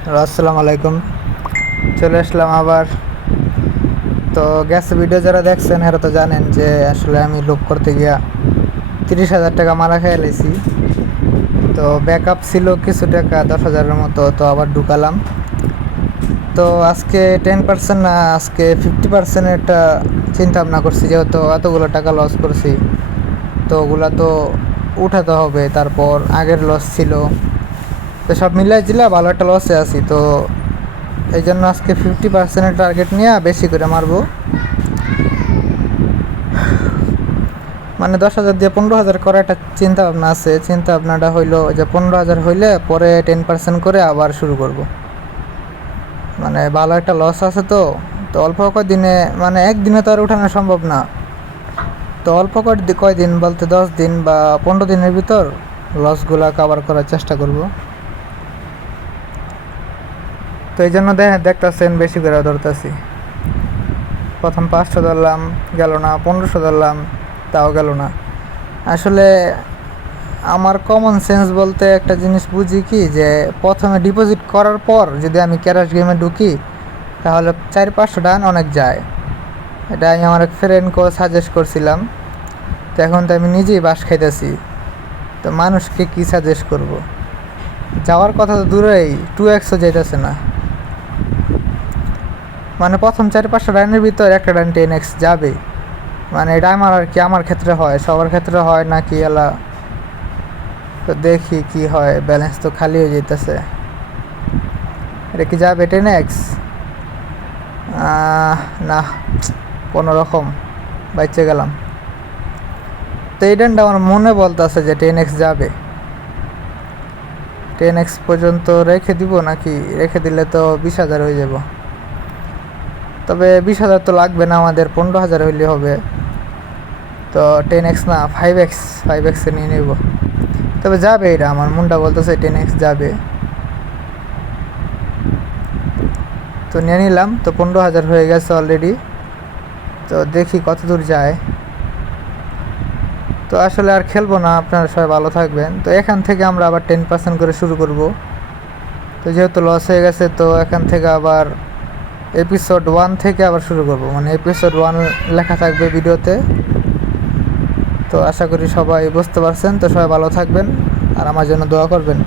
আসসালামু আলাইকুম। চলে আসলাম আবার। তো গ্যাস ভিডিও যারা দেখছেন এরা তো জানেন যে আসলে আমি লোক করতে গিয়া 30,000 টাকা মারা খেয়ে লেছি। তো ব্যাকআপ ছিল কিছু টাকা, 10,000-এর মতো, তো আবার ঢুকালাম। তো আজকে 10% না, আজকে 50% একটা চিন্তা ভাবনা করছি, যেহেতু এতগুলো টাকা লস করছি তো ওগুলা তো উঠাতে হবে। তারপর আগের লস ছিল, তো সব মিলাই জিলা ভালো একটা লসে আছি। তো এই জন্য আজকে 50%-এর টার্গেট নিয়ে বেশি করে মারবো। মানে 10,000 দিয়ে 15,000 করার একটা চিন্তা ভাবনা আছে। চিন্তা ভাবনাটা হইলো যে 15,000 হইলে পরে 10% করে আবার শুরু করব। মানে ভালো একটা লস আছে, তো তো অল্প কয়দিনে, মানে একদিনে তো আর উঠানো সম্ভব না। তো অল্প কয়দিন বলতে 10 দিন বা 15 দিনের ভিতর লসগুলা কভার করার চেষ্টা করব। তো এই জন্য দেখতেছেন বেশি করে ধরতেছি। প্রথম 500 ধরলাম, গেল না। 1500 ধরলাম, তাও গেল না। আসলে আমার কমন সেন্স বলতে একটা জিনিস বুঝি কি, যে প্রথমে ডিপোজিট করার পর যদি আমি ক্যাশ গেমে ঢুকি তাহলে 400-500 টাকা অনেক যায়। এটা আমি আমার এক ফ্রেন্ডকেও সাজেস্ট করছিলাম। তো এখন তো আমি নিজেই বাস খাইতেছি, তো মানুষকে কি সাজেস্ট করব? যাওয়ার কথা তো দূরেই, 2x যাইতেছে না। মানে প্রথম 400-500 রানের ভিতর একটা রান 10x যাবে। মানে এটা আমার আর কি, আমার ক্ষেত্রে হয়, সবার ক্ষেত্রে হয় না কি এলা। তো দেখি কি হয়। ব্যালেন্স তো খালি হয়ে যেতেছে। এটা কি যাবে 10x? না, কোনো রকম বাইচে গেলাম। তো এই ডানটা আমার মনে বলতেছে যে 10x যাবে। 10x পর্যন্ত রেখে দিব, নাকি রেখে দিলে তো 20,000 হয়ে যাব। তবে 20,000 তো লাগবে না, আমাদের 15,000 হইলে হবে। তো 10x না, 5x নিয়ে নেব। তবে যাবে, এটা আমার মনটা বলতেছে 10x যাবে। তো নিয়ে নিলাম। তো 15,000 হয়ে গেছে অলরেডি। তো দেখি কত দূর যায়। তো আসলে আর খেলবো না, আপনারা সবাই ভালো থাকবেন। তো এখান থেকে আমরা আবার 10% করে শুরু করব। তো যেহেতু লস হয়ে গেছে, তো এখান থেকে আবার এপিসোড 1 থেকে আবার শুরু করব। মানে এপিসোড 1 লেখা থাকবে ভিডিওতে। তো আশা করি সবাই বুঝতে পারছেন। তো সবাই ভালো থাকবেন আর আমার জন্য দোয়া করবেন।